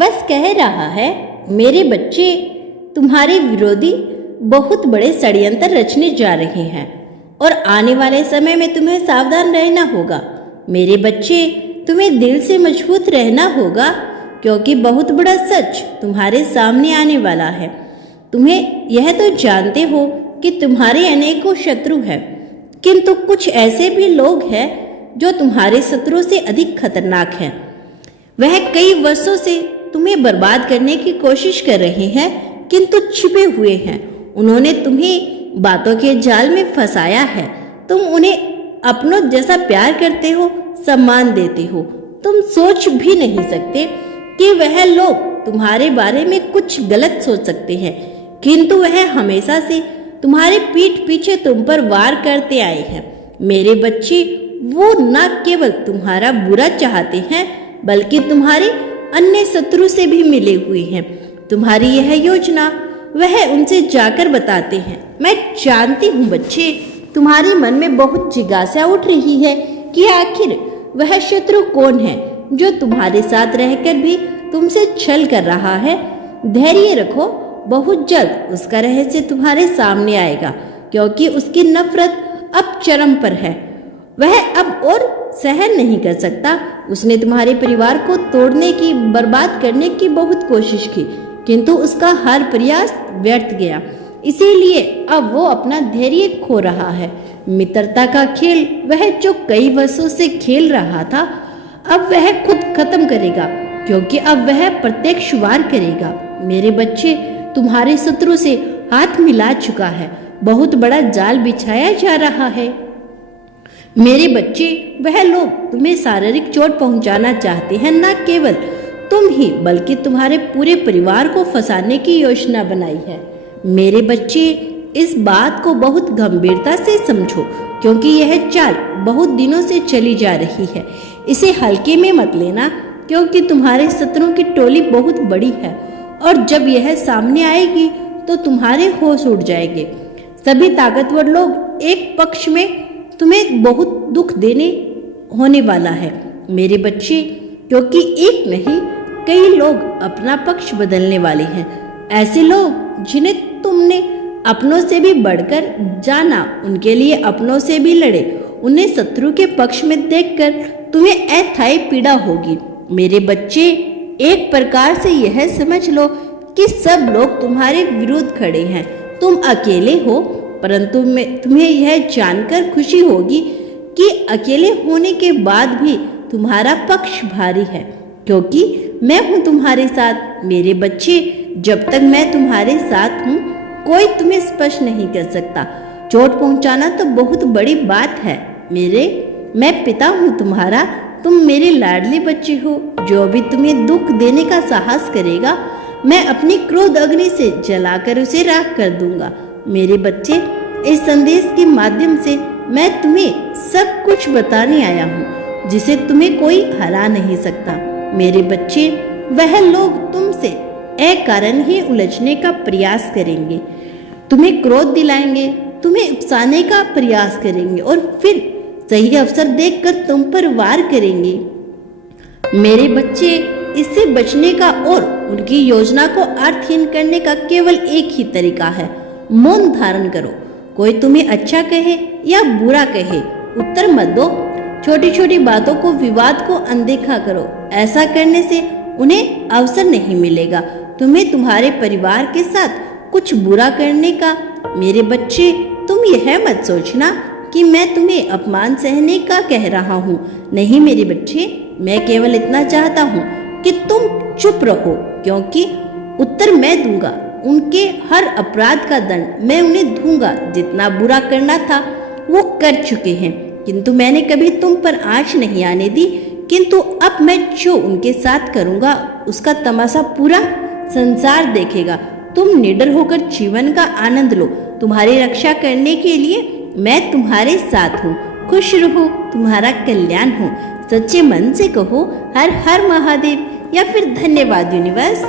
बस कह रहा है, मेरे बच्चे, तुम्हारे विरोधी बहुत बड़े षड्यंत्र रचने जा रहे हैं और आने वाले समय में तुम्हें सावधान रहना होगा। मेरे बच्चे, तुम्हें दिल से मजबूत रहना होगा, क्योंकि बहुत बड़ा सच तुम्हारे सामने आने वाला है। तुम्हें यह तो जानते हो कि तुम्हारे अनेकों शत्रु हैं, किंतु कुछ ऐसे भी लोग हैं जो तुम्हारे शत्रु से अधिक खतरनाक हैं। वह कई वर्षों से तुम्हें बर्बाद करने की कोशिश कर रहे हैं, किंतु छिपे हुए हैं। उन्होंने तुम्हें बातों के जाल में फंसाया है। तुम उन्हें अपनों जैसा प्यार करते हो, सम्मान देते हो। तुम सोच भी नहीं सकते कि वह लोग तुम्हारे बारे में कुछ गलत सोच सकते हैं, किंतु वह हमेशा से तुम्हारे पीठ पीछे तुम पर वार करते आए हैं। मेरे बच्चे, वो न केवल तुम्हारा बुरा चाहते हैं, बल्कि तुम्हारे अन्य शत्रु से भी मिले हुए हैं। तुम्हारी यह योजना वह उनसे जाकर बताते हैं। मैं जानती हूँ बच्चे, तुम्हारे मन में बहुत जिज्ञासा उठ रही है कि आखिर वह शत्रु कौन है जो तुम्हारे साथ रहकर भी तुमसे छल कर रहा है। धैर्य रखो, बहुत जल्द उसका रहस्य तुम्हारे सामने आएगा, क्योंकि उसकी नफरत अब चरम पर है। वह अब और सहन नहीं कर सकता। उसने तुम्हारे परिवार को तोड़ने की, बर्बाद करने की बहुत कोशिश की, किंतु उसका हर प्रयास व्यर्थ गया। इसीलिए अब वो अपना धैर्य खो रहा है। मित्रता का खेल वह जो कई वर्षों से खेल रहा था, अब वह खुद खत्म करेगा, क्योंकि अब वह प्रत्यक्ष वार करेगा। मेरे बच्चे, तुम्हारे शत्रु से हाथ मिला चुका है। बहुत बड़ा जाल बिछाया जा रहा है। मेरे बच्चे, वह लोग तुम्हें शारीरिक चोट पहुंचाना चाहते हैं। न केवल तुम ही, बल्कि तुम्हारे पूरे परिवार को फंसाने की योजना बनाई है। मेरे बच्चे, इस बात को बहुत गंभीरता से समझो, क्योंकि यह चाल बहुत दिनों से चली जा रही है। इसे हल्के में मत लेना, क्योंकि तुम्हारे शत्रुओं की टोली बहुत बड़ी है और जब यह सामने आएगी तो तुम्हारे होश उड़ जाएंगे। सभी ताकतवर लोग एक पक्ष में तुम्हें बहुत दुख देने होने वाला है। मेरे बच्चे, क्योंकि एक नहीं कई लोग अपना पक्ष बदलने वाले हैं। ऐसे लोग जिन्हें तुमने अपनों से भी बढ़कर जाना, उनके लिए अपनों से भी लड़े, उन्हें शत्रु के पक्ष में देखकर तुम्हें अस्थायी पीड़ा होगी। मेरे बच्चे, एक प्रकार से यह समझ लो कि सब लोग तुम्हारे विरुद्ध खड़े हैं। तुम अकेले हो, परंतु तुम्हें यह जानकर खुशी होगी कि अकेले होने के बाद भी तुम्हारा पक्ष भारी है, क्योंकि मैं हूं तुम्हारे साथ। मेरे बच्चे, जब तक मैं तुम्हारे साथ हूं, कोई तुम्हें स्पर्श नहीं कर सकता। चोट पहुंचाना तो बहुत बड़ी बात है। मैं पिता हूं तुम्हारा। तुम मेरे लाडले बच्चे हो। जो भी तुम्हें दुख देने का साहस करेगा, मैं अपनी क्रोध अग्नि से जलाकर उसे राख कर दूंगा। मेरे बच्चे, इस संदेश के माध्यम से मैं तुम्हें सब कुछ बताने आया हूँ, जिसे तुम्हें कोई हरा नहीं सकता। मेरे बच्चे, वह लोग तुमसे अकारण ही उलझने का प्रयास करेंगे, तुम्हें क्रोध दिलाएंगे, तुम्हें उकसाने का प्रयास करेंगे और फिर सही अवसर देखकर तुम पर वार करेंगे। मेरे बच्चे, इससे बचने का और उनकी योजना को अर्थहीन करने का केवल एक ही तरीका है, मौन धारण करो। कोई तुम्हें अच्छा कहे या बुरा कहे, उत्तर मत दो। छोटी छोटी बातों को, विवाद को अनदेखा करो। ऐसा करने से उन्हें अवसर नहीं मिलेगा तुम्हें तुम्हारे परिवार के साथ कुछ बुरा करने का। मेरे बच्चे, तुम यह मत सोचना कि मैं तुम्हें अपमान सहने का कह रहा हूँ। नहीं मेरे बच्चे, मैं केवल इतना चाहता हूँ कि तुम चुप रहो, क्योंकि उत्तर मैं दूंगा। उनके हर अपराध का दंड मैं उन्हें दूंगा। जितना बुरा करना था वो कर चुके हैं, किंतु मैंने कभी तुम पर आँच नहीं आने दी। किंतु अब मैं जो उनके साथ करूंगा, उसका तमाशा पूरा संसार देखेगा। तुम निडर होकर जीवन का आनंद लो। तुम्हारी रक्षा करने के लिए मैं तुम्हारे साथ हूँ। खुश रहो, तुम्हारा कल्याण हो। सच्चे मन से कहो हर हर महादेव या फिर धन्यवाद यूनिवर्स।